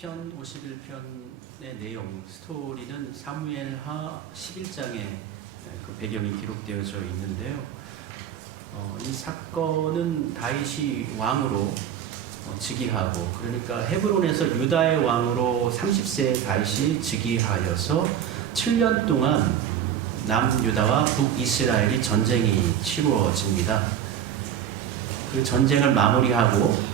시편 51편의 내용, 스토리는 사무엘하 11장에 그 배경이 기록되어져 있는데요. 이 사건은 다윗이 왕으로 즉위하고, 그러니까 헤브론에서 유다의 왕으로 30세의 다윗이 즉위하여서 7년 동안 남유다와 북이스라엘이 전쟁이 치루어집니다. 그 전쟁을 마무리하고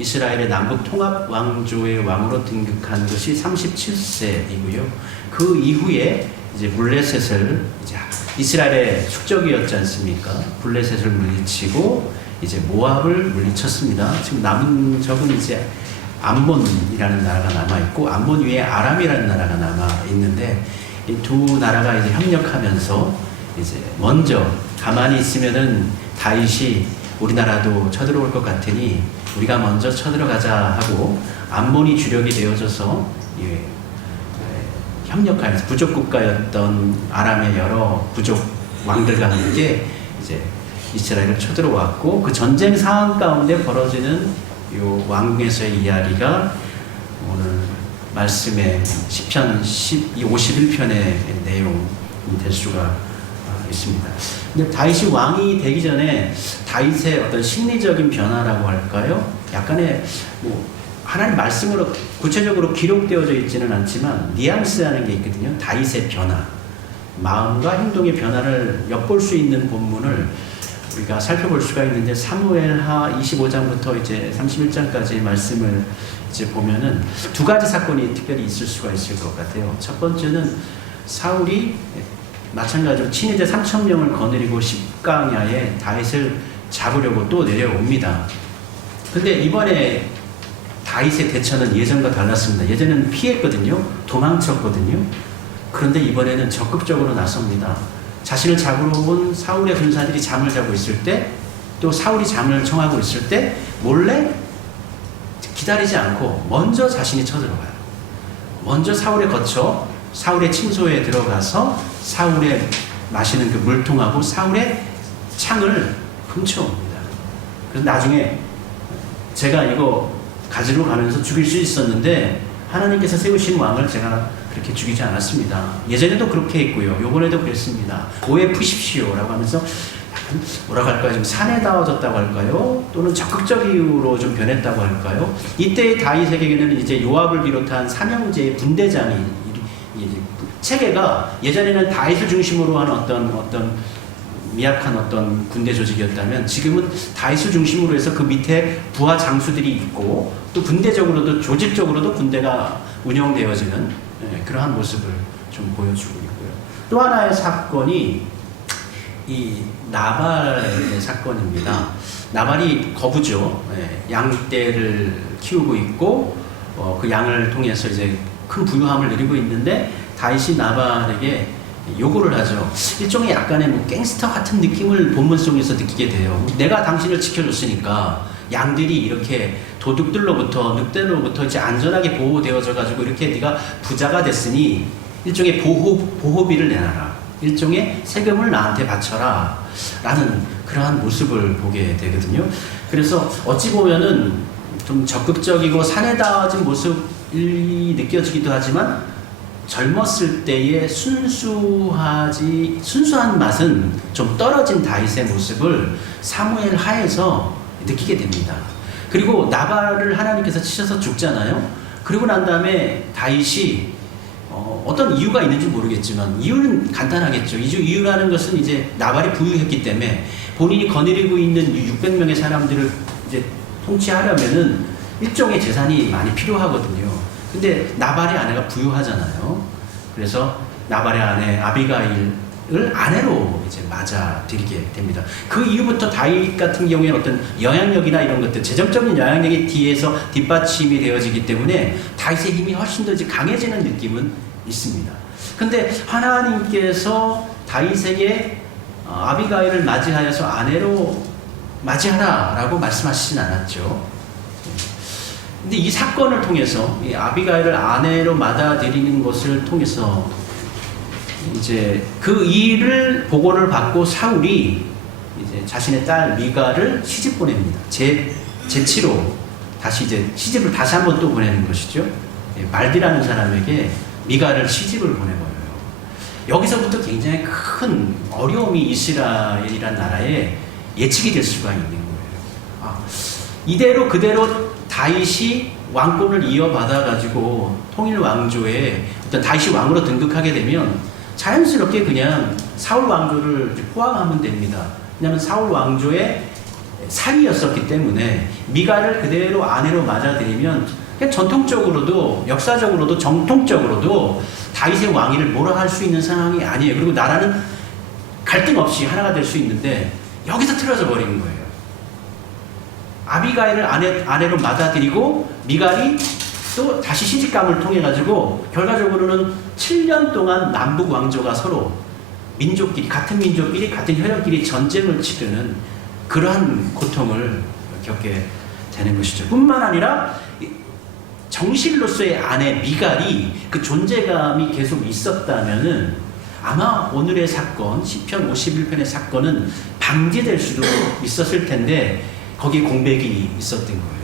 이스라엘의 남북 통합 왕조의 왕으로 등극한 것이 37세이고요. 그 이후에 이제 블레셋을, 이제 이스라엘의 숙적이었지 않습니까? 블레셋을 물리치고 이제 모압을 물리쳤습니다. 지금 남은 적은 이제 암몬이라는 나라가 남아 있고, 암몬 위에 아람이라는 나라가 남아 있는데, 이 두 나라가 이제 협력하면서 이제 먼저 가만히 있으면은 다윗이 우리나라도 쳐들어올 것 같으니 우리가 먼저 쳐들어가자 하고, 암몬이 주력이 되어져서 협력하면서 부족 국가였던 아람의 여러 부족 왕들과 함께 이제 이스라엘을 쳐들어왔고, 그 전쟁 상황 가운데 벌어지는 이 왕궁에서의 이야기가 오늘 말씀의 시편 51편의 내용이 될 수가 있습니다. 근데 다윗이 왕이 되기 전에 다윗의 어떤 심리적인 변화라고 할까요? 약간의 하나님 말씀으로 구체적으로 기록되어져 있지는 않지만 뉘앙스라는 게 있거든요. 다윗의 변화, 마음과 행동의 변화를 엿볼 수 있는 본문을 우리가 살펴볼 수가 있는데, 사무엘하 25장부터 이제 31장까지의 말씀을 이제 보면은 두 가지 사건이 특별히 있을 수가 있을 것 같아요. 첫 번째는 사울이 마찬가지로 친위대 3,000명을 거느리고 십강야에 다윗을 잡으려고 또 내려옵니다. 근데 이번에 다윗의 대처는 예전과 달랐습니다. 예전에는 피했거든요. 도망쳤거든요. 그런데 이번에는 적극적으로 나섭니다. 자신을 잡으러 온 사울의 군사들이 잠을 자고 있을 때, 또 사울이 잠을 청하고 있을 때 몰래 기다리지 않고 먼저 자신이 쳐들어가요. 먼저 사울에 거쳐 사울의 침소에 들어가서 사울의 마시는 그 물통하고 사울의 창을 훔쳐옵니다. 그래서 나중에 제가 이거 가지러 가면서 죽일 수 있었는데 하나님께서 세우신 왕을 제가 그렇게 죽이지 않았습니다. 예전에도 그렇게 했고요. 요번에도 그랬습니다. 오해 푸십시오라고 하면서 약간 뭐라고 할까요? 좀 사내다워졌다고 할까요? 또는 적극적 이유로 좀 변했다고 할까요? 이때의 다윗에게는 이제 요압을 비롯한 삼형제의 분대장이, 체계가 예전에는 다윗을 중심으로 하는 어떤 미약한 어떤 군대 조직이었다면, 지금은 다윗을 중심으로 해서 그 밑에 부하 장수들이 있고, 또 군대적으로도 조직적으로도 군대가 운영되어지는 그러한 모습을 좀 보여주고 있고요. 또 하나의 사건이 이 나발의 사건입니다. 나발이 거부죠. 양떼를 키우고 있고, 그 양을 통해서 이제 큰 부유함을 누리고 있는데, 다윗이 나발에게 요구를 하죠. 일종의 약간의 갱스터 같은 느낌을 본문 속에서 느끼게 돼요. 내가 당신을 지켜줬으니까 양들이 이렇게 도둑들로부터, 늑대로부터 이제 안전하게 보호되어져 가지고 이렇게 네가 부자가 됐으니 일종의 보호비를 내놔라. 일종의 세금을 나한테 바쳐라. 라는 그러한 모습을 보게 되거든요. 그래서 어찌 보면은 좀 적극적이고 사내다워진 모습이 느껴지기도 하지만, 젊었을 때의 순수한 맛은 좀 떨어진 다윗의 모습을 사무엘 하에서 느끼게 됩니다. 그리고 나발을 하나님께서 치셔서 죽잖아요. 그리고 난 다음에 다윗이 어떤 이유가 있는지 모르겠지만, 이유는 간단하겠죠. 이유라는 것은 이제 나발이 부유했기 때문에 본인이 거느리고 있는 600명의 사람들을 이제 통치하려면은 일종의 재산이 많이 필요하거든요. 근데 나발의 아내가 부유하잖아요. 그래서 나발의 아내 아비가일을 아내로 이제 맞아들이게 됩니다. 그 이후부터 다윗 같은 경우에는 어떤 영향력이나 이런 것들, 재정적인 영향력이 뒤에서 뒷받침이 되어지기 때문에 다윗의 힘이 훨씬 더 이제 강해지는 느낌은 있습니다. 근데 하나님께서 다윗에게 아비가일을 맞이하여서 아내로 맞이하라라고 말씀하시진 않았죠. 근데 이 사건을 통해서, 이 아비가일을 아내로 받아들이는 것을 통해서 이제 그 일을 보고를 받고 사울이 이제 자신의 딸 미가를 시집 보냅니다. 재치로 다시 이제 시집을 다시 한번 또 보내는 것이죠. 말디라는 사람에게 미갈을 시집을 보내버려요. 여기서부터 굉장히 큰 어려움이 이스라엘이란 나라에 예측이 될 수가 있는 거예요. 이대로 그대로 다윗이 왕권을 이어받아 가지고 통일 왕조에 어떤 다윗이 왕으로 등극하게 되면 자연스럽게 그냥 사울 왕조를 포함하면 됩니다. 왜냐하면 사울 왕조의 살이었었기 때문에 미갈을 그대로 아내로 맞아들이면 그냥 전통적으로도 역사적으로도 정통적으로도 다윗의 왕위를 몰아할 수 있는 상황이 아니에요. 그리고 나라는 갈등 없이 하나가 될 수 있는데 여기서 틀어져 버리는 거예요. 아비가일을 아내로 맞아들이고 미갈이 또 다시 시집감을 통해 가지고 결과적으로는 7년 동안 남북 왕조가 서로 민족끼리 같은 혈연끼리 전쟁을 치르는 그러한 고통을 겪게 되는 것이죠. 뿐만 아니라 정실로서의 아내 미갈이 그 존재감이 계속 있었다면은 아마 오늘의 사건, 시편 51편의 사건은 방지될 수도 있었을 텐데 거기에 공백이 있었던 거예요.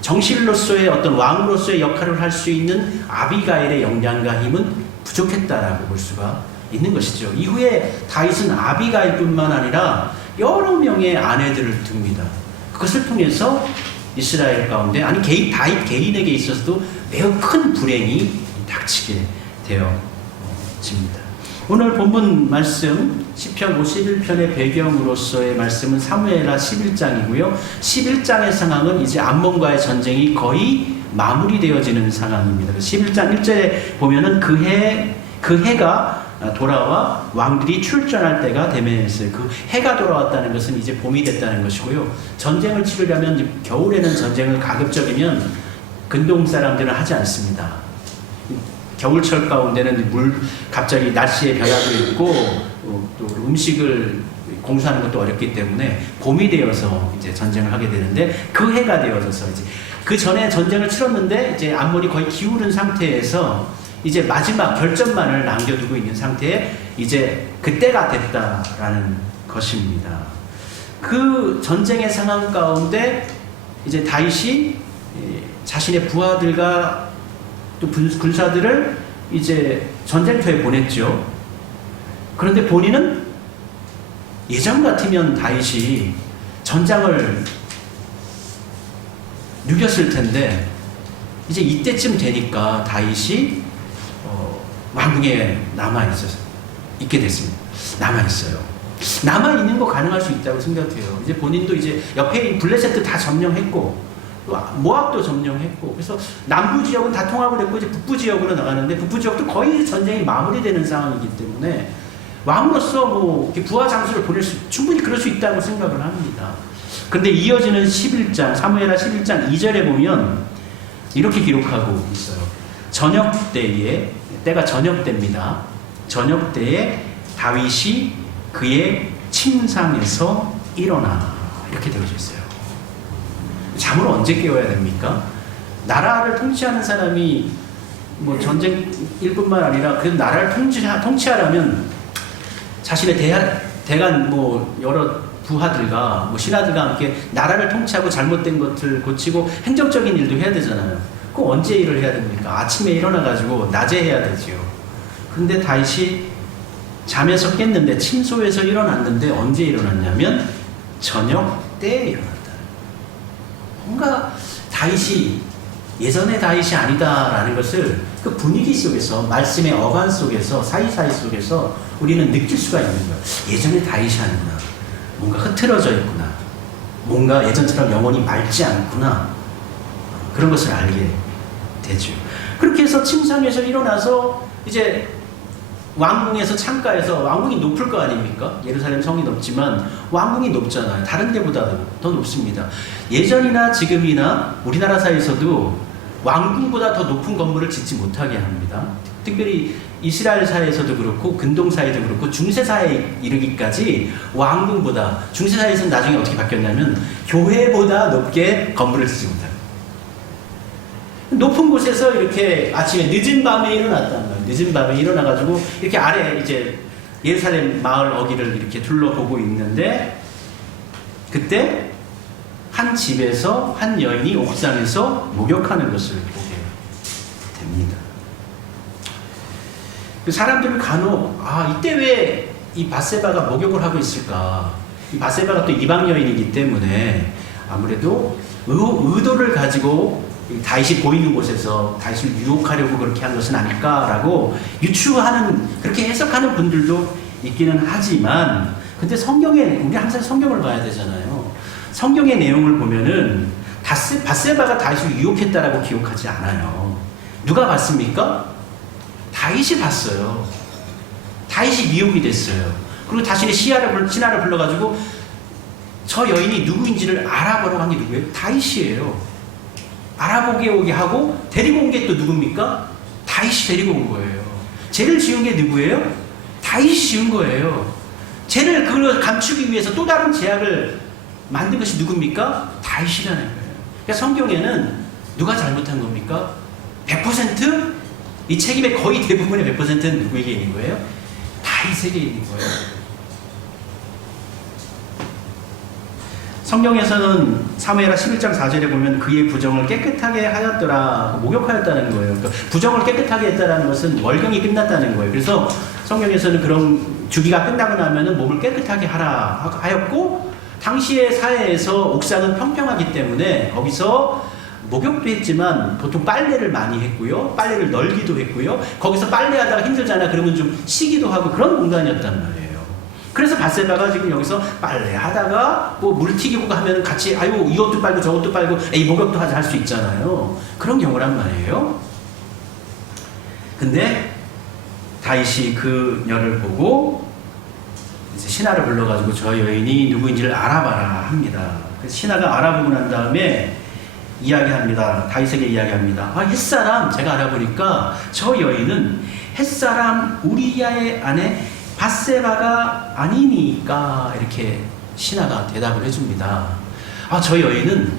정실로서의 어떤 왕으로서의 역할을 할 수 있는 아비가일의 역량과 힘은 부족했다라고 볼 수가 있는 것이죠. 이후에 다윗은 아비가일뿐만 아니라 여러 명의 아내들을 둡니다. 그것을 통해서 이스라엘 가운데 다윗 개인에게 있어서도 매우 큰 불행이 닥치게 되어집니다. 오늘 본문 말씀 시편 51편의 배경으로서의 말씀은 사무엘하 11장이고요. 11장의 상황은 이제 암몬과의 전쟁이 거의 마무리되어지는 상황입니다. 11장 1절에 보면은 그 해가 돌아와 왕들이 출전할 때가 되면서 그 해가 돌아왔다는 것은 이제 봄이 됐다는 것이고요. 전쟁을 치르려면 겨울에는 전쟁을 가급적이면 근동 사람들은 하지 않습니다. 겨울철 가운데는 갑자기 날씨의 변화도 있고 또 음식을 공수하는 것도 어렵기 때문에 봄이 되어서 이제 전쟁을 하게 되는데 그 해가 되어져서 이제 그 전에 전쟁을 치렀는데 이제 암몬이 거의 기울은 상태에서 이제 마지막 결전만을 남겨두고 있는 상태에 이제 그때가 됐다라는 것입니다. 그 전쟁의 상황 가운데 이제 다윗이 자신의 부하들과 또 군사들을 이제 전쟁터에 보냈죠. 그런데 본인은 예전 같으면 다윗이 전장을 누겼을 텐데 이제 이때쯤 되니까 다윗이 왕궁에 있게 됐습니다. 남아있어요. 남아있는 거 가능할 수 있다고 생각해요. 이제 본인도 이제 옆에 블레셋도 다 점령했고 모압도 점령했고 그래서 남부 지역은 다 통합을 했고 이제 북부 지역으로 나가는데 북부 지역도 거의 전쟁이 마무리되는 상황이기 때문에 왕으로서 뭐 부하 장수를 보낼 충분히 그럴 수 있다고 생각을 합니다. 그런데 이어지는 11장 사무엘하 11장 2절에 보면 이렇게 기록하고 있어요. 때가 저녁 때입니다. 저녁 때에 다윗이 그의 침상에서 일어나 이렇게 되어져 있어요. 잠을 언제 깨워야 됩니까? 나라를 통치하는 사람이 뭐 전쟁일 뿐만 아니라 그 나라를 통치하려면 자신의 대간 뭐 여러 부하들과 뭐 신하들과 함께 나라를 통치하고 잘못된 것을 고치고 행정적인 일도 해야 되잖아요. 그거 언제 일을 해야 됩니까? 아침에 일어나가지고 낮에 해야 되지요. 근데 다윗이 잠에서 깼는데 침소에서 일어났는데 언제 일어났냐면 저녁 때에 일어났다. 뭔가 다윗이 예전의 다윗이 아니다라는 것을 그 분위기 속에서 말씀의 어간 속에서 사이사이 속에서 우리는 느낄 수가 있는 거예요. 예전의 다윗이 아니구나. 뭔가 흐트러져 있구나. 뭔가 예전처럼 영혼이 맑지 않구나. 그런 것을 알게 되죠. 그렇게 해서 침상에서 일어나서 이제 왕궁에서 창가에서 왕궁이 높을 거 아닙니까? 예루살렘 성이 높지만 왕궁이 높잖아요. 다른 데보다 더 높습니다. 예전이나 지금이나 우리나라 사이에서도 왕궁보다 더 높은 건물을 짓지 못하게 합니다. 특별히 이스라엘 사회에서도 그렇고 근동 사회도 그렇고 중세 사회에 이르기까지 왕궁보다 중세 사회에서는 나중에 어떻게 바뀌었냐면 교회보다 높게 건물을 짓지 못합니다. 높은 곳에서 이렇게 아침에 늦은 밤에 일어났단 말이에요. 늦은 밤에 일어나가지고 이렇게 아래 이제 예루살렘 마을 어귀를 이렇게 둘러보고 있는데 그때 한 집에서 한 여인이 옥상에서 목욕하는 것을 보게 됩니다. 그 사람들은 간혹 이때 왜 이 밧세바가 목욕을 하고 있을까? 이 밧세바가 또 이방 여인이기 때문에 아무래도 의도를 가지고 다윗이 보이는 곳에서 다윗을 유혹하려고 그렇게 한 것은 아닐까라고 유추하는, 그렇게 해석하는 분들도 있기는 하지만, 근데 우리 항상 성경을 봐야 되잖아요. 성경의 내용을 보면은 밧세바가 다윗을 유혹했다라고 기록하지 않아요. 누가 봤습니까? 다윗이 봤어요. 다윗이 미혹이 됐어요. 그리고 자신의 신하를 불러가지고 저 여인이 누구인지를 알아보라고 한 게 누구예요? 다윗이에요. 알아보게 오게 하고 데리고 온 게 또 누굽니까? 다윗이 데리고 온 거예요. 죄를 지은 게 누구예요? 다윗이 지은 거예요. 죄를 그걸 감추기 위해서 또 다른 죄악을 만든 것이 누굽니까? 다윗이라는 거예요. 그러니까 성경에는 누가 잘못한 겁니까? 100%? 이 책임의 거의 대부분의 100%는 누구에게 있는 거예요? 다윗에게 있는 거예요. 성경에서는 사무엘하 11장 4절에 보면 그의 부정을 깨끗하게 하였더라, 목욕하였다는 거예요. 그러니까 부정을 깨끗하게 했다는 것은 월경이 끝났다는 거예요. 그래서 성경에서는 그런 주기가 끝나고 나면은 몸을 깨끗하게 하라 하였고, 당시의 사회에서 옥상은 평평하기 때문에 거기서 목욕도 했지만 보통 빨래를 많이 했고요. 빨래를 널기도 했고요. 거기서 빨래하다가 힘들잖아. 그러면 좀 쉬기도 하고 그런 공간이었단 말이에요. 그래서 밧세바가 지금 여기서 빨래하다가 뭐 물 튀기고 하면 같이 이것도 빨고 저것도 빨고 목욕도 할 수 있잖아요. 그런 경우란 말이에요. 근데 다윗이 그녀를 보고 이제 신하를 불러가지고 저 여인이 누구인지를 알아봐라 합니다. 그래서 신하가 알아보고 난 다음에 이야기합니다. 다윗에게 이야기합니다. 햇사람, 제가 알아보니까 저 여인은 햇사람 우리야의 아내 밧세바가 아니니까, 이렇게 신하가 대답을 해줍니다. 저 여인은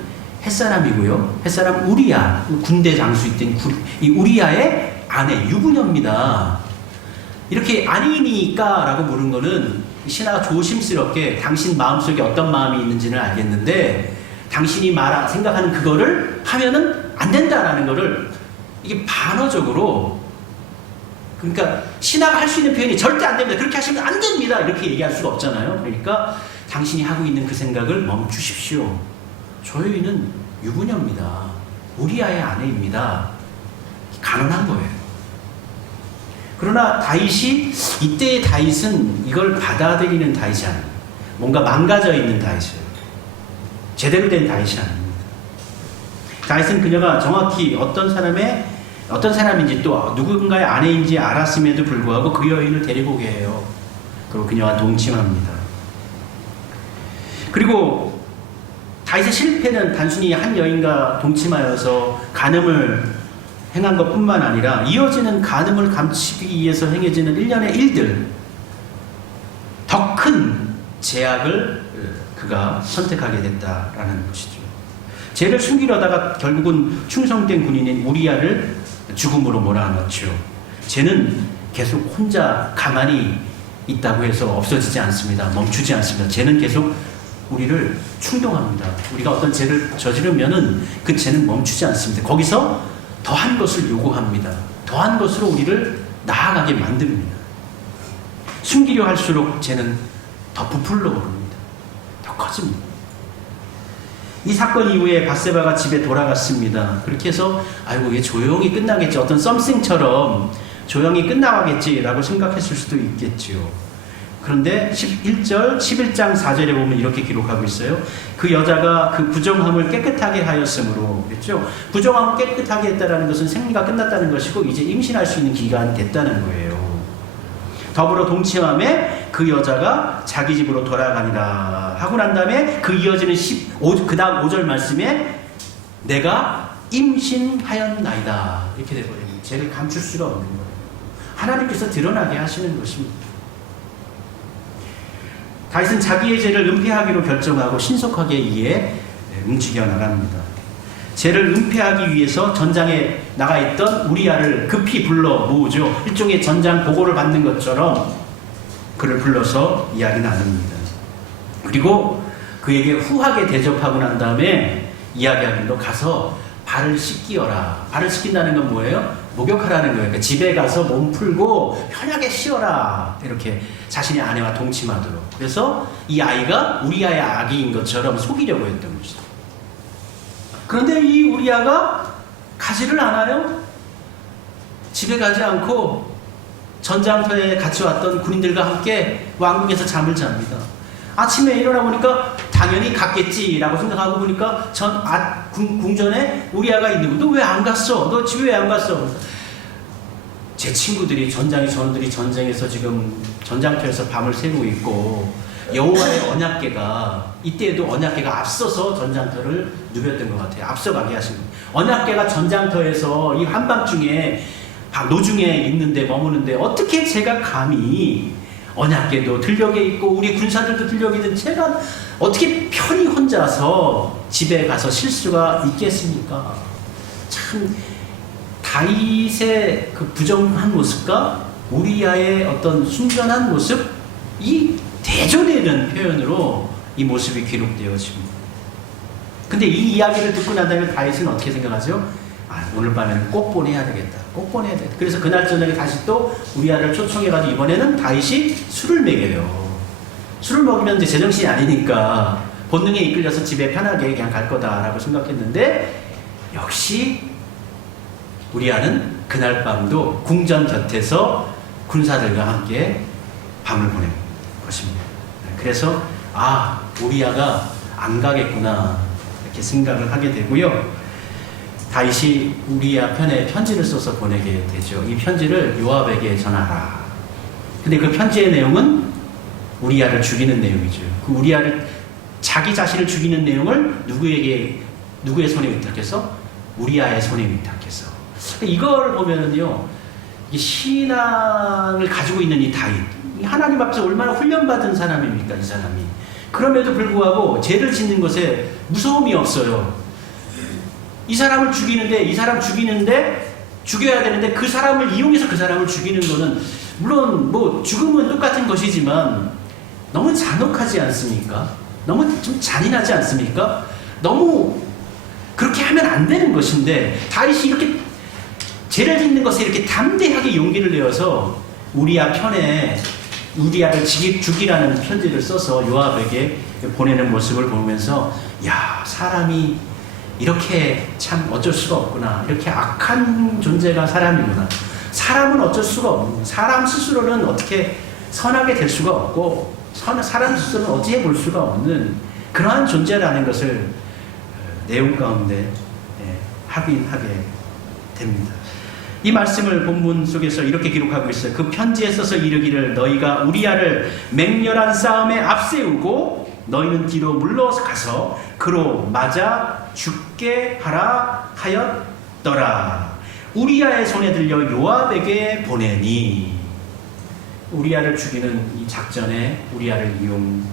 햇사람이고요. 햇사람 우리야, 군대 장수였던 이 우리야의 아내 유부녀입니다. 이렇게 아니니까 라고 물은 거는 신하가 조심스럽게 당신 마음속에 어떤 마음이 있는지는 알겠는데 당신이 생각하는 그거를 하면은 안 된다라는 거를, 이게 반어적으로, 그러니까 신하가 할 수 있는 표현이 절대 안 됩니다. 그렇게 하시면 안 됩니다. 이렇게 얘기할 수가 없잖아요. 그러니까 당신이 하고 있는 그 생각을 멈추십시오. 저 여인은 유부녀입니다. 우리아의 아내입니다. 가능한 거예요. 그러나 이때의 다윗은 이걸 받아들이는 다윗이 아닙니다. 뭔가 망가져 있는 다윗이에요. 제대로 된 다윗이 아닙니다. 다윗은 그녀가 정확히 어떤 사람인지 또 누군가의 아내인지 알았음에도 불구하고 그 여인을 데리고 오게 해요. 그리고 그녀와 동침합니다. 그리고 다윗의 실패는 단순히 한 여인과 동침하여서 간음을 행한 것뿐만 아니라 이어지는 간음을 감추기 위해서 행해지는 일련의 일들, 더 큰 제약을 그가 선택하게 됐다라는 것이죠. 죄를 숨기려다가 결국은 충성된 군인인 우리야를 죽음으로 몰아넣죠. 죄는 계속 혼자 가만히 있다고 해서 없어지지 않습니다. 멈추지 않습니다. 죄는 계속 우리를 충동합니다. 우리가 어떤 죄를 저지르면은 그 죄는 멈추지 않습니다. 거기서 더한 것을 요구합니다. 더한 것으로 우리를 나아가게 만듭니다. 숨기려 할수록 죄는 더 부풀러 오릅니다. 더 커집니다. 이 사건 이후에 밧세바가 집에 돌아갔습니다. 그렇게 해서 얘 조용히 끝나겠지, 어떤 썸씽처럼 조용히 끝나가겠지라고 생각했을 수도 있겠지요. 그런데 11장 4절에 보면 이렇게 기록하고 있어요. 그 여자가 그 부정함을 깨끗하게 하였으므로, 그랬죠? 부정함을 깨끗하게 했다는 것은 생리가 끝났다는 것이고 이제 임신할 수 있는 기간이 됐다는 거예요. 더불어 동침함에 그 여자가 자기 집으로 돌아가니라 하고 난 다음에 그 이어지는 그 다음 5절 말씀에 내가 임신하였나이다 이렇게 돼버립니다. 죄를 감출 수가 없는 거예요. 하나님께서 드러나게 하시는 것입니다. 다윗은 자기의 죄를 은폐하기로 결정하고 신속하게 이에 움직여 나갑니다. 죄를 은폐하기 위해서 전장에 나가 있던 우리야를 급히 불러 모으죠. 일종의 전장 보고를 받는 것처럼 그를 불러서 이야기 나눕니다. 그리고 그에게 후하게 대접하고 난 다음에 이야기하기로 가서 발을 씻기어라. 발을 씻긴다는 건 뭐예요? 목욕하라는 거예요. 그러니까 집에 가서 몸 풀고 편하게 쉬어라. 이렇게 자신의 아내와 동침하도록. 그래서 이 아이가 우리아의 아기인 것처럼 속이려고 했던 것이죠. 그런데 이 우리아가 가지를 않아요. 집에 가지 않고 전장터에 같이 왔던 군인들과 함께 왕궁에서 잠을 잡니다. 아침에 일어나 보니까 당연히 갔겠지라고 생각하고 보니까 궁전에 우리아가 있는 거. 너 왜 안 갔어? 너 집에 왜 안 갔어? 제 친구들이 전우들이 전쟁에서 지금 전장터에서 밤을 새고 있고 여호와의 언약궤가 이때에도 언약궤가 앞서서 전장터를 누볐던 것 같아요. 앞서가게 하신 거예요. 언약궤가 전장터에서 이 한밤중에 노중에 있는데 머무는데 어떻게 제가 감히 언약궤도 들녘에 있고 우리 군사들도 들녘에 있는 제가 어떻게 편히 혼자서 집에 가서 쉴 수가 있겠습니까? 참 다윗의 그 부정한 모습과 우리아의 어떤 순전한 모습, 이 대조되는 표현으로 이 모습이 기록되어집니다. 근데 이 이야기를 듣고 난 다음에 다윗은 어떻게 생각하죠? 오늘 밤에는 꼭 보내야 되겠다. 꼭 보내야 되겠다. 그래서 그날 저녁에 다시 또 우리아를 초청해가지고 이번에는 다윗이 술을 먹여요. 술을 먹이면 이제 제정신이 아니니까 본능에 이끌려서 집에 편하게 그냥 갈 거다라고 생각했는데 역시 우리아는 그날 밤도 궁전 곁에서 군사들과 함께 밤을 보낸 것입니다. 그래서 우리아가 안 가겠구나 이렇게 생각을 하게 되고요. 다윗이 우리아 편에 편지를 써서 보내게 되죠. 이 편지를 요압에게 전하라. 근데 그 편지의 내용은 우리아를 죽이는 내용이죠. 그 우리아를 자기 자신을 죽이는 내용을 누구의 손에 위탁해서? 우리아의 손에 위탁해서. 이걸 보면은요, 이 신앙을 가지고 있는 이 다윗, 하나님 앞에서 얼마나 훈련받은 사람입니까, 이 사람이. 그럼에도 불구하고 죄를 짓는 것에 무서움이 없어요. 이 사람을 죽이는데 죽여야 되는데 그 사람을 이용해서 그 사람을 죽이는 거는 물론 뭐 죽음은 똑같은 것이지만 너무 잔혹하지 않습니까? 너무 좀 잔인하지 않습니까? 너무 그렇게 하면 안 되는 것인데 다윗이 이렇게 죄를 짓는 것에 이렇게 담대하게 용기를 내어서 우리아 편에 우리아를 죽이라는 편지를 써서 요압에게 보내는 모습을 보면서 사람이 이렇게 참 어쩔 수가 없구나. 이렇게 악한 존재가 사람이구나. 사람은 어쩔 수가 없는, 사람 스스로는 어떻게 선하게 될 수가 없고 사람 스스로는 어찌해 볼 수가 없는 그러한 존재라는 것을 내용 가운데 확인하게 됩니다. 이 말씀을 본문 속에서 이렇게 기록하고 있어요. 그 편지에 써서 이르기를 너희가 우리아를 맹렬한 싸움에 앞세우고 너희는 뒤로 물러가서 그로 맞아 죽게 하라 하였더라. 우리아의 손에 들려 요압에게 보내니 우리아를 죽이는 이 작전에 우리아를 이용합니다.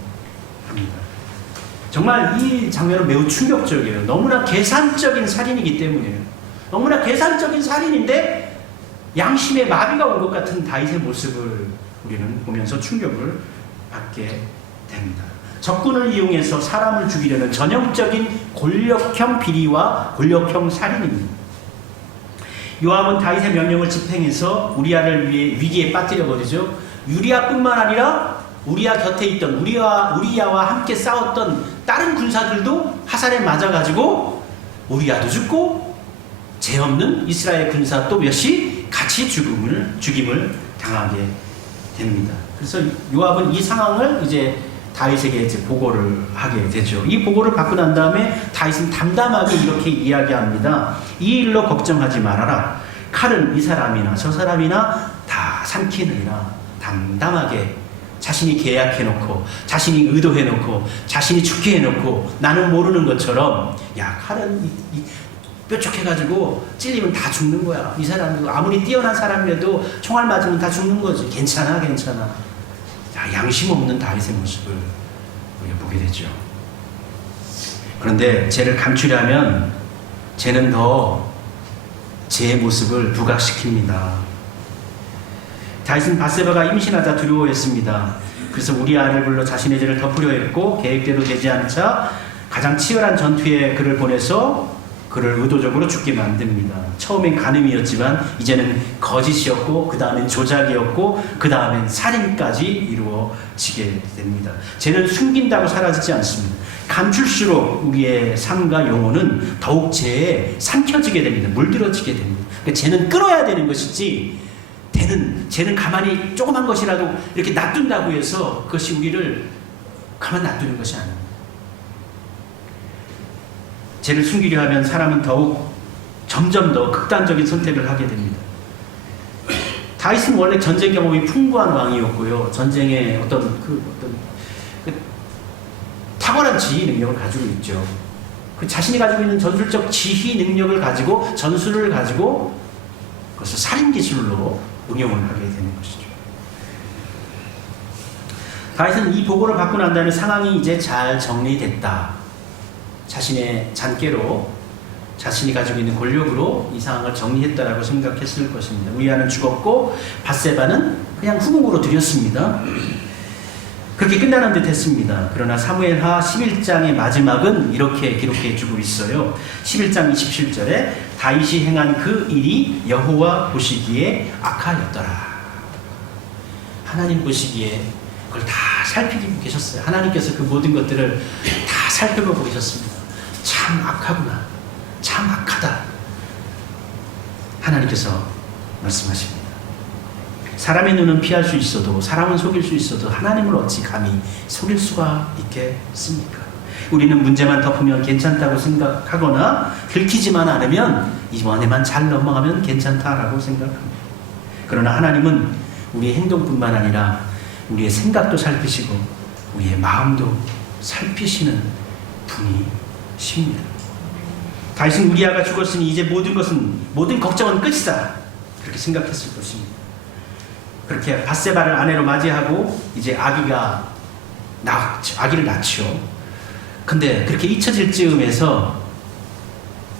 정말 이 장면은 매우 충격적이에요. 너무나 계산적인 살인이기 때문이에요. 너무나 계산적인 살인인데 양심의 마비가 온 것 같은 다윗의 모습을 우리는 보면서 충격을 받게 됩니다. 적군을 이용해서 사람을 죽이려는 전형적인 권력형 비리와 권력형 살인입니다. 요압은 다윗의 명령을 집행해서 우리아를 위해 위기에 빠뜨려버리죠. 우리아뿐만 아니라 우리아 곁에 있던 우리아와 함께 싸웠던 다른 군사들도 화살에 맞아가지고 우리아도 죽고 죄 없는 이스라엘 군사 또 몇이 같이 죽임을 당하게 됩니다. 그래서 요압은 이 상황을 이제 다윗에게 이제 보고를 하게 되죠. 이 보고를 받고 난 다음에 다윗은 담담하게 이렇게 이야기합니다. 이 일로 걱정하지 말아라. 칼은 이 사람이나 저 사람이나 다 삼키느니라. 담담하게 자신이 계약해놓고 자신이 의도해놓고 자신이 죽게 해놓고 나는 모르는 것처럼 칼은 뾰족해가지고 찔리면 다 죽는 거야. 이 사람도 아무리 뛰어난 사람이라도 총알 맞으면 다 죽는 거지. 괜찮아. 양심 없는 다윗의 모습을 우리가 보게 되죠. 그런데 죄를 감추려면 죄는 더 제 모습을 부각시킵니다. 다윗은 밧세바가 임신하자 두려워했습니다. 그래서 우리아를 불러 자신의 죄를 덮으려 했고 계획대로 되지 않자 가장 치열한 전투에 그를 보내서 그를 의도적으로 죽게 만듭니다. 처음엔 간음이었지만 이제는 거짓이었고 그 다음엔 조작이었고 그 다음엔 살인까지 이루어지게 됩니다. 죄는 숨긴다고 사라지지 않습니다. 감출수록 우리의 삶과 영혼은 더욱 죄에 삼켜지게 됩니다. 물들어지게 됩니다. 그러니까 죄는 끌어야 되는 것이지 죄는 가만히 조그만 것이라도 이렇게 놔둔다고 해서 그것이 우리를 가만 놔두는 것이 아닙니다. 죄를 숨기려 하면 사람은 더욱 점점 더 극단적인 선택을 하게 됩니다. 다윗은 원래 전쟁 경험이 풍부한 왕이었고요. 전쟁에 어떤 탁월한 지휘 능력을 가지고 있죠. 그 자신이 가지고 있는 전술적 지휘 능력을 가지고 전술을 가지고 그것을 살인 기술로 응용을 하게 되는 것이죠. 다윗은 이 보고를 받고 난 다음에 상황이 이제 잘 정리됐다. 자신의 잔꾀로 자신이 가지고 있는 권력으로 이 상황을 정리했다라고 생각했을 것입니다. 우리아는 죽었고 밧세바는 그냥 후궁으로 들였습니다. 그렇게 끝나는 듯 했습니다. 그러나 사무엘하 11장의 마지막은 이렇게 기록해 주고 있어요. 11장 27절에 다윗이 행한 그 일이 여호와 보시기에 악하였더라. 하나님 보시기에 그걸 다 살피고 계셨어요. 하나님께서 그 모든 것들을 다 살펴보고 계셨습니다. 참 악하구나. 참 악하다. 하나님께서 말씀하십니다. 사람의 눈은 피할 수 있어도 사람은 속일 수 있어도 하나님을 어찌 감히 속일 수가 있겠습니까? 우리는 문제만 덮으면 괜찮다고 생각하거나 들키지만 않으면 이번에만 잘 넘어가면 괜찮다라고 생각합니다. 그러나 하나님은 우리의 행동뿐만 아니라 우리의 생각도 살피시고 우리의 마음도 살피시는 분이십니다. 다윗은 우리아가 죽었으니 이제 모든 걱정은 끝이다. 그렇게 생각했을 것입니다. 그렇게 밧세바를 아내로 맞이하고 이제 아기를 낳죠. 근데 그렇게 잊혀질 즈음에서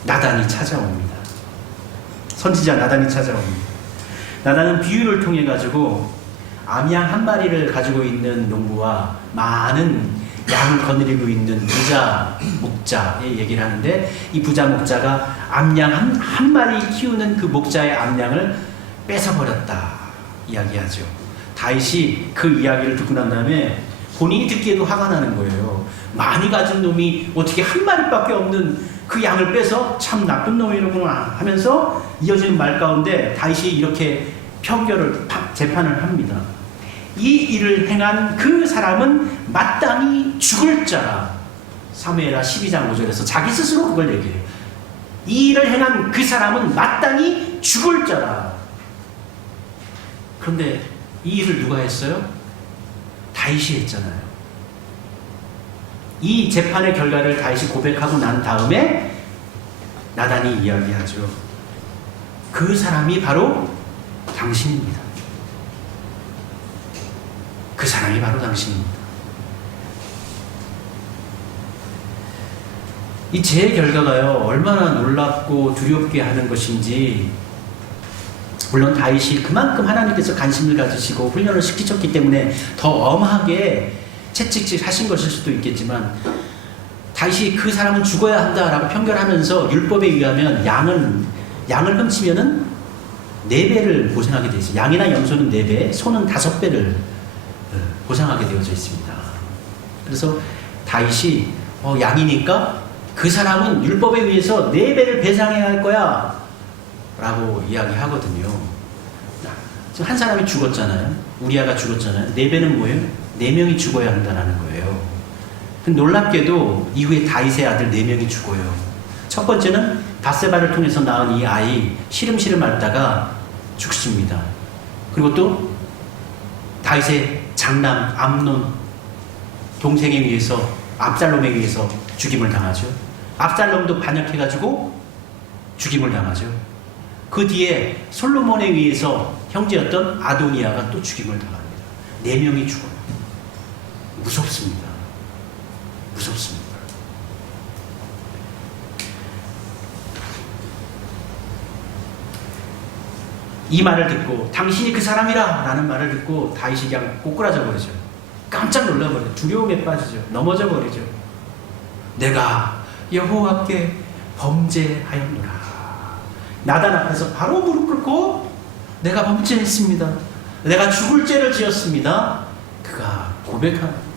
나단이 찾아옵니다. 선지자 나단이 찾아옵니다. 나단은 비유를 통해 가지고 암양 한 마리를 가지고 있는 농부와 많은 양을 거느리고 있는 부자 목자의 얘기를 하는데, 이 부자 목자가 암양 한 마리 키우는 그 목자의 암양을 뺏어버렸다 이야기하죠. 다윗이 그 이야기를 듣고 난 다음에 본인이 듣기에도 화가 나는 거예요. 많이 가진 놈이 어떻게 한 마리밖에 없는 그 양을 빼서 참 나쁜 놈이로구나 하면서 이어지는 말 가운데 다윗이 이렇게 재판을 합니다. 이 일을 행한 그 사람은 마땅히 죽을 자라. 사무엘하 12장 5절에서 자기 스스로 그걸 얘기해요. 이 일을 행한 그 사람은 마땅히 죽을 자라. 그런데 이 일을 누가 했어요? 다윗이 했잖아요. 이 재판의 결과를 다윗이 고백하고 난 다음에 나단이 이야기하죠. 그 사람이 바로 당신입니다. 그 사람이 바로 당신입니다. 이 죄의 결과가요, 얼마나 놀랍고 두렵게 하는 것인지, 물론 다윗이 그만큼 하나님께서 관심을 가지시고 훈련을 시키셨기 때문에 더 엄하게 채찍질 하신 것일 수도 있겠지만, 다윗이 그 사람은 죽어야 한다라고 편결하면서 율법에 의하면 양을 훔치면은 4배를 보상하게 되어 있어요. 양이나 염소는 4배, 소는 5배를 보상하게 되어져 있습니다. 그래서 다윗이 양이니까 그 사람은 율법에 의해서 4배를 배상해야 할 거야 라고 이야기하거든요. 지금 한 사람이 죽었잖아요. 우리아가 죽었잖아요. 4배는 뭐예요? 4명이 죽어야 한다는 거예요. 근데 놀랍게도 이후에 다윗의 아들 4명이 죽어요. 첫 번째는 밧세바를 통해서 낳은 이 아이 시름시름 앓다가 죽습니다. 그리고 또 다윗의 장남 암논 동생에 의해서, 압살롬에 의해서 죽임을 당하죠. 압살롬도 반역해가지고 죽임을 당하죠. 그 뒤에 솔로몬에 의해서 형제였던 아도니아가 또 죽임을 당합니다. 4명이 죽어요. 무섭습니다. 무섭습니다. 이 말을 듣고, 당신이 그 사람이라 라는 말을 듣고 다윗이 그냥 꼬꾸라져 버리죠. 깜짝 놀라버려요. 두려움에 빠지죠. 넘어져 버리죠. 내가 여호와께 범죄하였노라. 나단 앞에서 바로 무릎 꿇고 내가 범죄했습니다. 내가 죽을 죄를 지었습니다. 그가 고백합니다.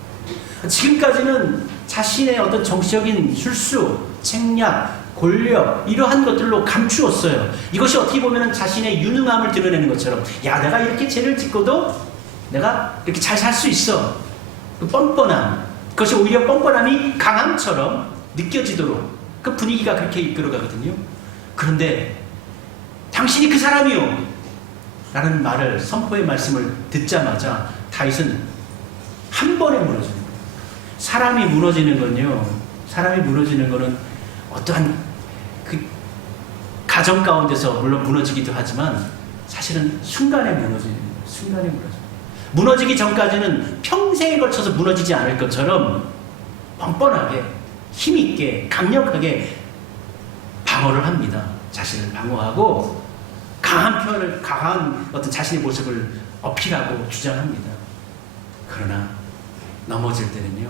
지금까지는 자신의 어떤 정치적인 술수, 책략, 권력 이러한 것들로 감추었어요. 이것이 어떻게 보면 자신의 유능함을 드러내는 것처럼 야 내가 이렇게 죄를 짓고도 내가 이렇게 잘 살 수 있어. 그 뻔뻔함, 그것이 오히려 뻔뻔함이 강함처럼 느껴지도록 그 분위기가 그렇게 이끌어가거든요. 그런데 당신이 그 사람이요 라는 말을 선포의 말씀을 듣자마자 다윗은 한 번에 무너지는 거예요. 사람이 무너지는 거는 어떠한 그 가정 가운데서 물론 무너지기도 하지만 사실은 순간에 무너지는 거예요. 순간에 무너지기 전까지는 평생에 걸쳐서 무너지지 않을 것처럼 뻔뻔하게 힘있게 강력하게 방어를 합니다. 자신을 방어하고 강한 어떤 자신의 모습을 어필하고 주장합니다. 그러나 넘어질 때는요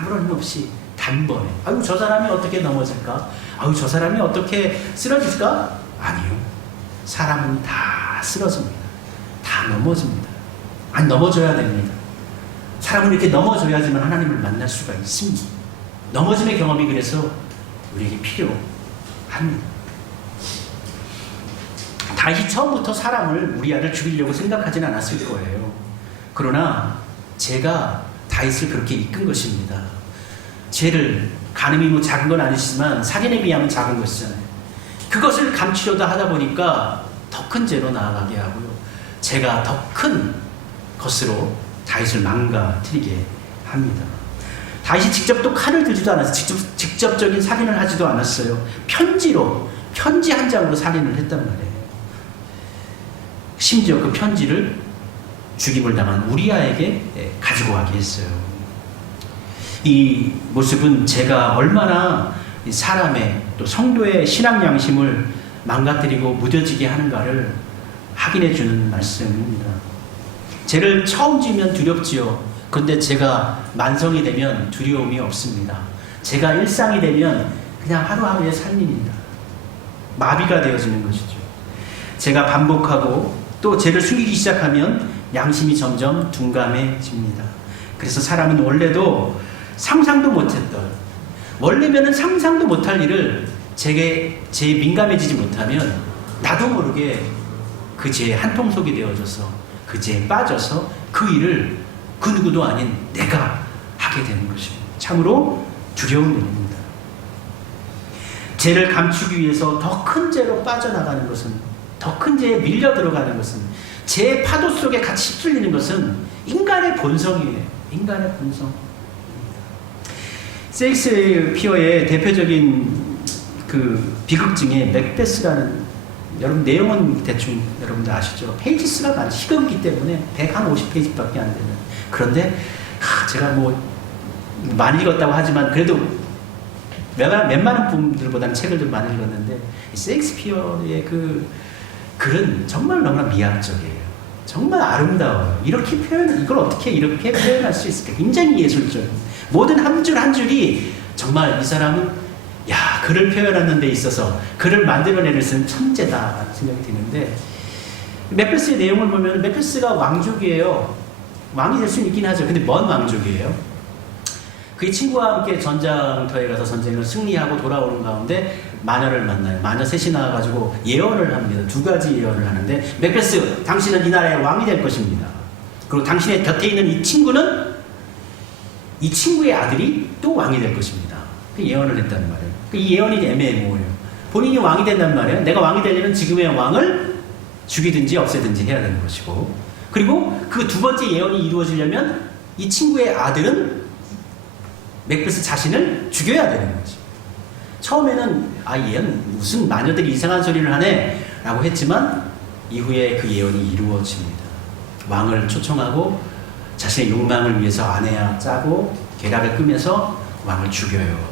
아무런 힘 없이 단번에 아유 저 사람이 어떻게 넘어질까? 아유 저 사람이 어떻게 쓰러질까? 아니요. 사람은 다 쓰러집니다. 다 넘어집니다. 안 넘어져야 됩니다. 사람은 이렇게 넘어져야지만 하나님을 만날 수가 있습니다. 넘어짐의 경험이 그래서 우리에게 필요합니다. 다윗이 처음부터 사람을 우리아를 죽이려고 생각하진 않았을 거예요. 그러나 제가 다윗을 그렇게 이끈 것입니다. 죄를 간음이 뭐 작은 건 아니지만 살인에 비하면 작은 것이잖아요. 그것을 감추려다 하다 보니까 더 큰 죄로 나아가게 하고요. 제가 더 큰 것으로 다윗을 망가뜨리게 합니다. 다윗이 직접 또 칼을 들지도 않았어요. 직접적인 살인을 하지도 않았어요. 편지 한 장으로 살인을 했단 말이에요. 심지어 그 편지를 죽임을 당한 우리아에게 가지고 가게 했어요. 이 모습은 제가 얼마나 사람의 또 성도의 신앙 양심을 망가뜨리고 무뎌지게 하는가를 확인해 주는 말씀입니다. 죄를 처음 지으면 두렵지요. 그런데 제가 만성이 되면 두려움이 없습니다. 제가 일상이 되면 그냥 하루하루의 삶입니다. 마비가 되어지는 것이죠. 제가 반복하고 또 죄를 숨기기 시작하면 양심이 점점 둔감해집니다. 그래서 사람은 원래도 상상도 못했던, 원래면은 상상도 못할 일을 죄에 민감해지지 못하면 나도 모르게 그 죄의 한통 속이 되어져서 그 죄에 빠져서 그 일을 그 누구도 아닌 내가 하게 되는 것입니다. 참으로 두려운 일입니다. 죄를 감추기 위해서 더 큰 죄로 빠져나가는 것은, 더 큰 죄에 밀려 들어가는 것은, 죄의 파도 속에 같이 휩쓸리는 것은 인간의 본성이에요. 인간의 본성입니다. 셰익스피어의 대표적인 그 비극 중에 맥베스라는, 여러분 내용은 대충 여러분들 아시죠? 페이지 수가 많이 희극이기 때문에 150페이지밖에 안 되는. 그런데 제가 뭐 많이 읽었다고 하지만 그래도 웬만한 분들보다는 책을 좀 많이 읽었는데 셰익스피어의 그 글은 정말 너무나 미학적이에요. 정말 아름다워요. 이렇게 이걸 어떻게 이렇게 표현할 수 있을까? 굉장히 예술적. 모든 한 줄 한 줄이 정말 이 사람은 글을 표현하는 데 있어서 글을 만들어내는 천재다라는 생각이 드는데, 맥베스의 내용을 보면 맥베스가 왕족이에요. 왕이 될 수는 있긴 하죠. 근데 먼 왕족이에요. 그의 친구와 함께 전장터에 가서 전쟁을 승리하고 돌아오는 가운데 마녀를 만나요. 마녀 셋이 나와가지고 예언을 합니다. 두 가지 예언을 하는데, 맥베스, 당신은 이 나라의 왕이 될 것입니다. 그리고 당신의 곁에 있는 이 친구는 이 친구의 아들이 또 왕이 될 것입니다. 그 예언을 했다는 말이에요. 이 예언이 애매모호해요. 본인이 왕이 된단 말이에요. 내가 왕이 되려면 지금의 왕을 죽이든지 없애든지 해야 되는 것이고, 그리고 그 두 번째 예언이 이루어지려면 이 친구의 아들은 맥베스 자신을 죽여야 되는 거죠. 처음에는 얘는 무슨 마녀들이 이상한 소리를 하네 라고 했지만 이후에 그 예언이 이루어집니다. 왕을 초청하고 자신의 욕망을 위해서 아내와 짜고 계략을 꾸며서 왕을 죽여요.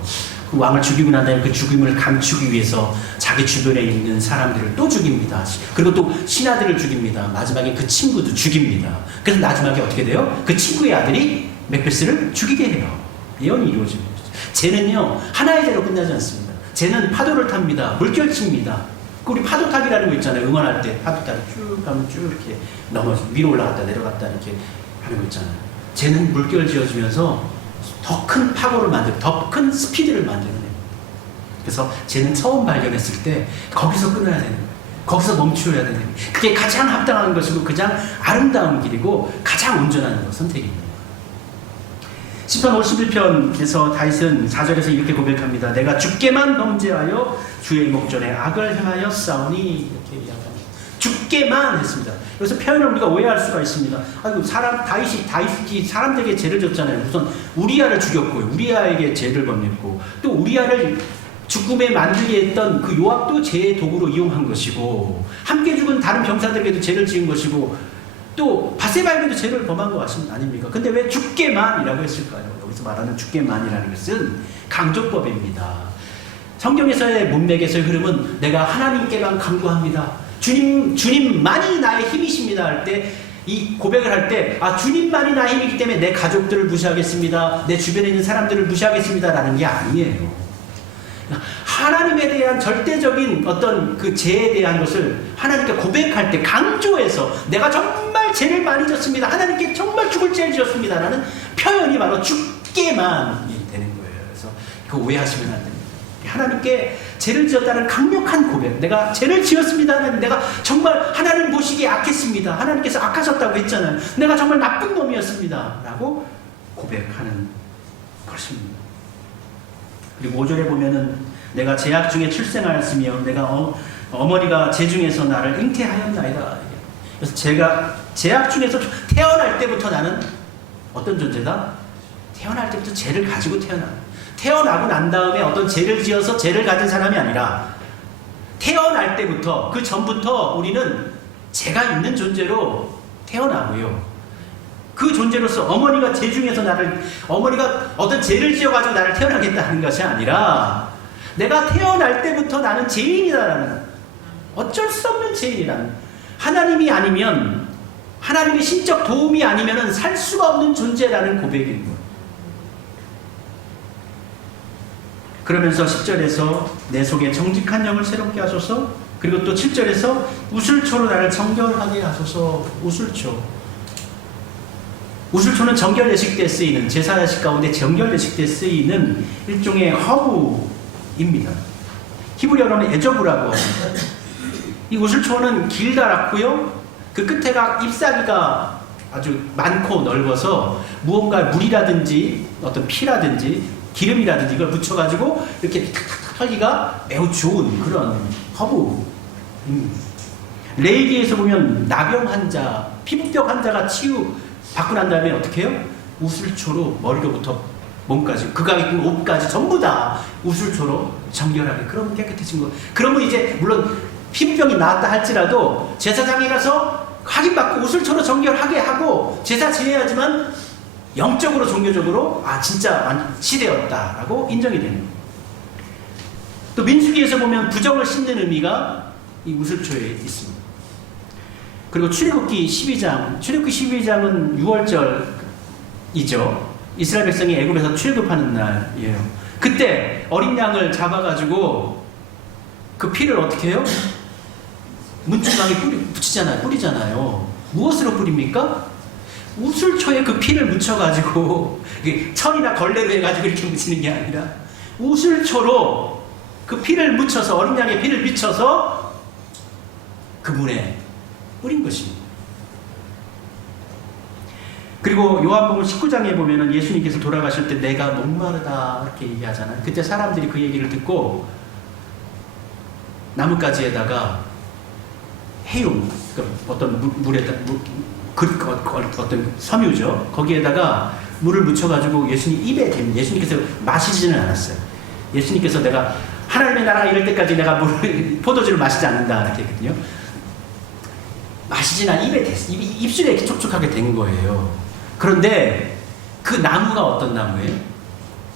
그 왕을 죽이고 난 다음에 그 죽임을 감추기 위해서 자기 주변에 있는 사람들을 또 죽입니다. 그리고 또 신하들을 죽입니다. 마지막에 그 친구도 죽입니다. 그래서 마지막에 어떻게 돼요? 그 친구의 아들이 맥베스를 죽이게 해요. 예언이 이루어집니다. 죄는요 하나의 죄로 끝나지 않습니다. 쟤는 파도를 탑니다. 물결칩니다. 우리 파도 타기라는 거 있잖아요. 응원할 때 파도 타기 쭉 가면 쭉 이렇게 위로 올라갔다 내려갔다 이렇게 하는 거 있잖아요. 쟤는 물결 지어주면서 더 큰 파고를 만들고 더 큰 스피드를 만드는 거예요. 그래서 쟤는 처음 발견했을 때 거기서 끊어야 되는 거예요. 거기서 멈추어야 되는 거예요. 그게 가장 합당한 것이고 가장 아름다운 길이고 가장 온전한 선택입니다. 시편 51편에서 다윗은 4절에서 이렇게 고백합니다. 내가 주께만 범죄하여 주의 목전에 악을 행하여 싸우니 이렇게 이야기합니다. 주께만 했습니다. 그래서 표현을 우리가 오해할 수가 있습니다. 아이고 다윗이 사람들에게 죄를 졌잖아요. 우선 우리아를 죽였고요. 우리아에게 죄를 범했고 또 우리아를 죽음에 만들게 했던 그 요압도 죄의 도구로 이용한 것이고 함께 죽은 다른 병사들에게도 죄를 지은 것이고 또 바세바에게도 죄를 범한 것 아닙니까? 근데 왜 주께만이라고 했을까요? 여기서 말하는 주께만이라는 것은 강조법입니다. 성경에서의 문맥에서의 흐름은 내가 하나님께만 간구합니다. 주님만이 나의 힘이십니다 할 때 이 고백을 할 때 주님만이 나의 힘이기 때문에 내 가족들을 무시하겠습니다. 내 주변에 있는 사람들을 무시하겠습니다 라는 게 아니에요. 하나님에 대한 절대적인 어떤 그 죄에 대한 것을 하나님께 고백할 때 강조해서 내가 정말 죄를 많이 졌습니다. 하나님께 정말 죽을 죄를 지었습니다 라는 표현이 바로 주께만이 되는 거예요. 그래서 그거 오해하시면 안 됩니다. 하나님께 죄를 지었다는 강력한 고백, 내가 죄를 지었습니다. 하나님, 내가 정말 하나님 보시기에 악했습니다. 하나님께서 악하셨다고 했잖아요. 내가 정말 나쁜 놈이었습니다 라고 고백하는 것입니다. 그리고 5절에 보면은 내가 제약 중에 출생하였으며 내가 어머니가 제중에서 나를 잉태하였나이다. 그래서 제가 제약 중에서 태어날 때부터 나는 어떤 존재다? 태어날 때부터 죄를 가지고 태어나고 난 다음에 어떤 죄를 지어서 죄를 가진 사람이 아니라 태어날 때부터 그 전부터 우리는 죄가 있는 존재로 태어나고요. 그 존재로서 어머니가 제중에서 어머니가 어떤 죄를 지어가지고 나를 태어나겠다 하는 것이 아니라 내가 태어날 때부터 나는 죄인이다라는, 어쩔 수 없는 죄인이라는, 하나님이 아니면, 하나님의 신적 도움이 아니면 살 수가 없는 존재라는 고백인 거예요. 그러면서 10절에서 내 속에 정직한 영을 새롭게 하소서, 그리고 또 7절에서 우슬초로 나를 정결하게 하소서. 우슬초는 정결예식 때 쓰이는, 제사예식 가운데 정결예식 때 쓰이는 일종의 허브입니다. 히브리어로는 에저브라고 합니다. 이 우슬초는 길다랗고요, 그 끝에가 잎사귀가 아주 많고 넓어서 무언가 물이라든지 어떤 피라든지 기름이라든지 이걸 묻혀가지고 이렇게 탁탁탁 털기가 매우 좋은 그런 허브입니다. 레이기에서 보면 나병 환자, 피부병 환자가 치유받고 난 다음에 어떻게 해요? 우슬초로 머리로부터 몸까지, 그가 입은 옷까지 전부 다 우슬초로 정결하게, 그러면 깨끗해진 거. 그러면 이제 물론 피부병이 나았다 할지라도 제사장에 가서 확인받고 우슬초로 정결하게 하고 제사 지내야지만 영적으로 종교적으로 진짜 완치되었다라고 인정이 되는 거예요. 또 민수기에서 보면 부정을 씻는 의미가 이 우슬초에 있습니다. 그리고 출애굽기 12장은 6월절이죠. 이스라엘 백성이 애굽에서 출애굽하는 날이에요. 그때 어린 양을 잡아가지고 그 피를 어떻게 해요? 문지방에 뿌리잖아요. 무엇으로 뿌립니까? 우슬초에 그 피를 묻혀가지고, 천이나 걸레로 해가지고 이렇게 묻히는 게 아니라 우슬초로 그 피를 묻혀서, 어린 양의 피를 묻혀서 그 문에 뿌린 것입니다. 그리고 요한복음 19장에 보면은 예수님께서 돌아가실 때 내가 목마르다 이렇게 얘기하잖아요. 그때 사람들이 그 얘기를 듣고 나뭇가지에다가 해움, 어떤 물에다 어떤 섬유죠. 거기에다가 물을 묻혀가지고 예수님 입에 대면, 예수님께서 마시지는 않았어요. 예수님께서 내가 하나님의 나라가 이럴 때까지 내가 포도주를 마시지 않는다 이렇게 했거든요. 마시진 않아 입에 댔어. 입술에 이렇게 촉촉하게 된 거예요. 그런데 그 나무가 어떤 나무예요?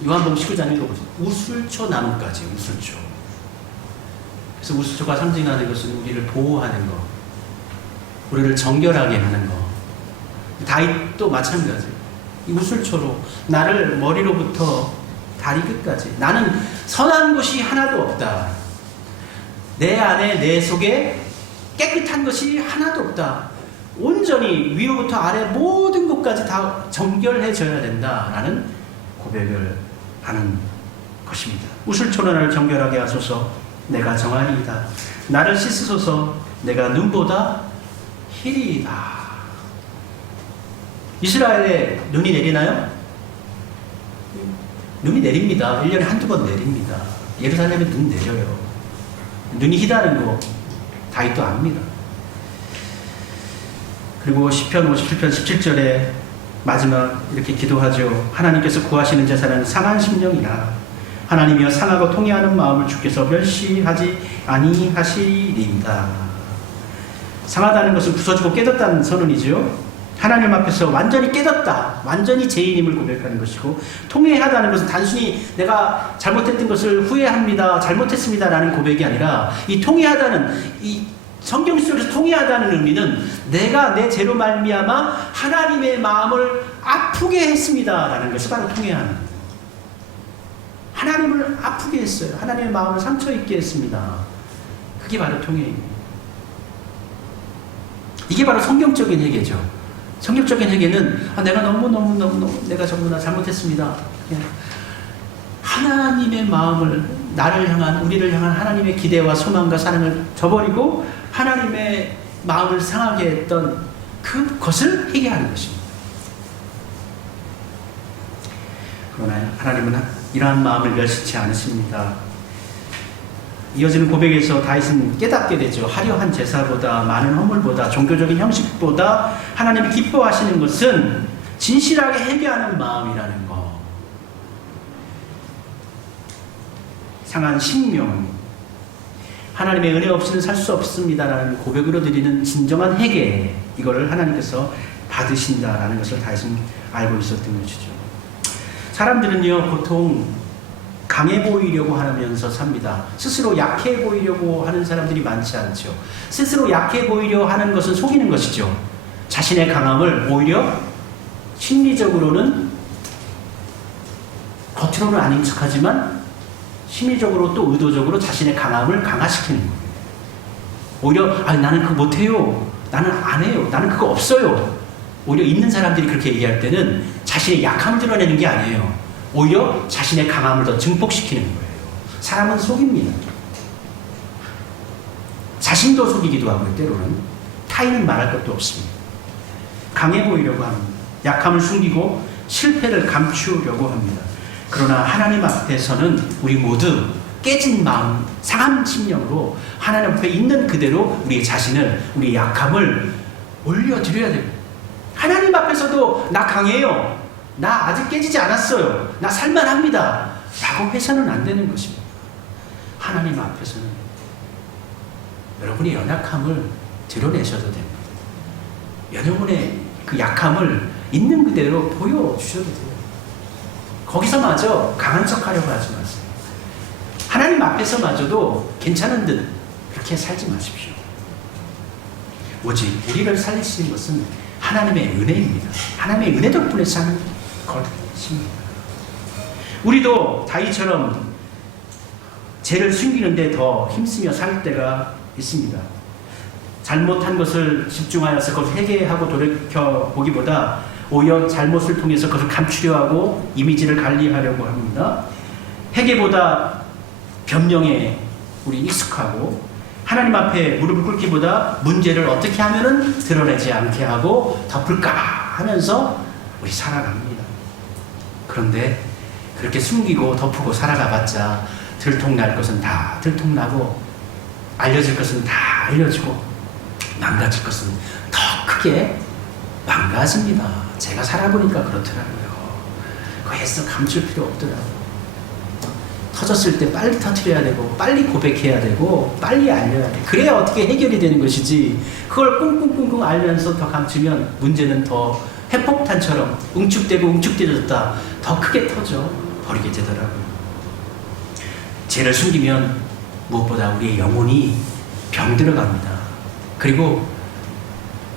요한복음 19장 읽어보세요. 우슬초 나무까지, 우슬초. 그래서 우슬초가 상징하는 것은 우리를 보호하는 것, 우리를 정결하게 하는 것. 다윗도 마찬가지예요. 이 우슬초로 나를 머리로부터 다리 끝까지. 나는 선한 것이 하나도 없다. 내 안에 내 속에 깨끗한 것이 하나도 없다. 온전히 위로부터 아래 모든 것까지 다 정결해져야 된다라는 고백을 하는 것입니다. 우슬초로 나를 정결하게 하소서. 내가 정하리이다. 나를 씻으소서. 내가 눈보다 희리이다. 이스라엘에 눈이 내리나요? 눈이 내립니다. 1년에 한두 번 내립니다. 예루살렘에 눈 내려요. 눈이 희다는 거 다윗도 압니다. 그리고 시편 57편 17절에 마지막 이렇게 기도하죠. 하나님께서 구하시는 제사는 상한 심령이라. 하나님이여 상하고 통회하는 마음을 주께서 멸시하지 아니하시리이다. 상하다는 것은 부서지고 깨졌다는 선언이죠. 하나님 앞에서 완전히 깨졌다, 완전히 죄인임을 고백하는 것이고, 통회하다는 것은 단순히 내가 잘못했던 것을 후회합니다, 잘못했습니다 라는 고백이 아니라, 이 통회하다는, 이 성경 속에서 통회하다는 의미는 내가 내 죄로 말미암아 하나님의 마음을 아프게 했습니다 라는 것이 바로 통회하는, 하나님을 아프게 했어요. 하나님의 마음을 상처 입게 했습니다. 그게 바로 통회입니다. 이게 바로 성경적인 회개죠. 성격적인 회개는 내가 너무 내가 전부 다 잘못했습니다. 하나님의 마음을, 나를 향한, 우리를 향한 하나님의 기대와 소망과 사랑을 저버리고 하나님의 마음을 상하게 했던 그것을 회개하는 것입니다. 그러나 하나님은 이러한 마음을 멸시치 않으십니다. 이어지는 고백에서 다윗은 깨닫게 되죠. 화려한 제사보다, 많은 허물보다, 종교적인 형식보다 하나님이 기뻐하시는 것은 진실하게 회개하는 마음이라는 것. 상한 심령, 하나님의 은혜 없이는 살 수 없습니다라는 고백으로 드리는 진정한 회개, 이거를 하나님께서 받으신다라는 것을 다윗은 알고 있었던 것이죠. 사람들은요, 보통 강해 보이려고 하면서 삽니다. 스스로 약해 보이려고 하는 사람들이 많지 않죠. 스스로 약해 보이려 하는 것은 속이는 것이죠. 자신의 강함을 오히려 심리적으로는, 겉으로는 아닌 척하지만 심리적으로 또 의도적으로 자신의 강함을 강화시키는 거예요. 오히려 나는 그거 못해요, 나는 안 해요, 나는 그거 없어요. 오히려 있는 사람들이 그렇게 얘기할 때는 자신의 약함을 드러내는 게 아니에요. 오히려 자신의 강함을 더 증폭시키는 거예요. 사람은 속입니다. 자신도 속이기도 하고요. 때로는 타인은 말할 것도 없습니다. 강해 보이려고 합니다. 약함을 숨기고 실패를 감추려고 합니다. 그러나 하나님 앞에서는 우리 모두 깨진 마음, 상한 심령으로 하나님 앞에 있는 그대로 우리의 자신을, 우리의 약함을 올려드려야 됩니다. 하나님 앞에서도 나 강해요, 나 아직 깨지지 않았어요, 나 살만합니다 라고 해서는 안 되는 것입니다. 하나님 앞에서는 여러분의 연약함을 드러내셔도 됩니다. 여러분의 그 약함을 있는 그대로 보여주셔도 돼요. 거기서마저 강한 척 하려고 하지 마세요. 하나님 앞에서마저도 괜찮은 듯 그렇게 살지 마십시오. 오직 우리를 살리시는 것은 하나님의 은혜입니다. 하나님의 은혜 덕분에 사는 것입니다. 우리도 다윗처럼 죄를 숨기는데 더 힘쓰며 살 때가 있습니다. 잘못한 것을 집중하여서 그것을 회개하고 돌이켜보기보다 오히려 잘못을 통해서 그것을 감추려 하고 이미지를 관리하려고 합니다. 회개보다 변명에 우리 익숙하고, 하나님 앞에 무릎을 꿇기보다 문제를 어떻게 하면은 드러내지 않게 하고 덮을까 하면서 우리 살아갑니다. 그런데 그렇게 숨기고 덮고 살아가봤자 들통날 것은 다 들통나고, 알려질 것은 다 알려지고, 망가질 것은 더 크게 망가집니다. 제가 살아보니까 그렇더라고요. 그거 애써 감출 필요 없더라고요. 터졌을 때 빨리 터뜨려야 되고, 빨리 고백해야 되고, 빨리 알려야 돼. 그래야 어떻게 해결이 되는 것이지, 그걸 꿍꿍꿍꿍 알면서 더 감추면 문제는 더 핵폭탄처럼 응축되고 응축되어졌다 더 크게 터져 버리게 되더라고요. 죄를 숨기면 무엇보다 우리의 영혼이 병들어갑니다. 그리고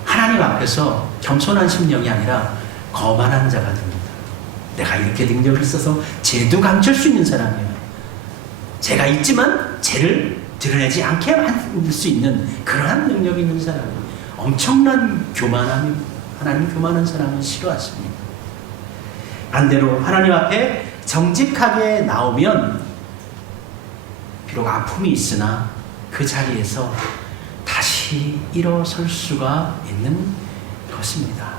하나님 앞에서 겸손한 심령이 아니라 거만한 자가 됩니다. 내가 이렇게 능력이 있어서 죄도 감출 수 있는 사람이에요. 죄가 있지만 죄를 드러내지 않게 할 수 있는 그러한 능력이 있는 사람이에요. 엄청난 교만함이, 하나님 교만한 사람은 싫어하십니다. 반대로 하나님 앞에 정직하게 나오면 비록 아픔이 있으나 그 자리에서 다시 일어설 수가 있는 것입니다.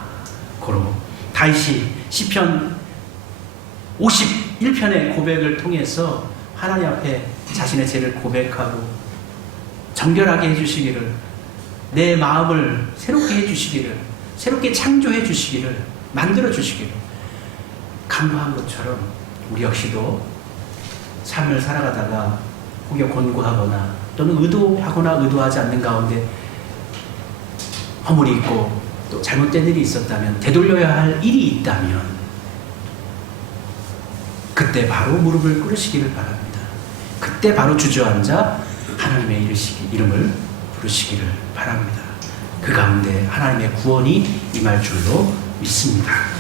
고로 다윗이 시편 51편의 고백을 통해서 하나님 앞에 자신의 죄를 고백하고 정결하게 해주시기를, 내 마음을 새롭게 해주시기를, 새롭게 창조해 주시기를, 만들어 주시기를 간구한 것처럼 우리 역시도 삶을 살아가다가 혹여 곤고하거나 또는 의도하거나 의도하지 않는 가운데 허물이 있고 또 잘못된 일이 있었다면, 되돌려야 할 일이 있다면 그때 바로 무릎을 꿇으시기를 바랍니다. 그때 바로 주저앉아 하나님의 이름을 부르시기를 바랍니다. 그 가운데 하나님의 구원이 임할 줄로 믿습니다.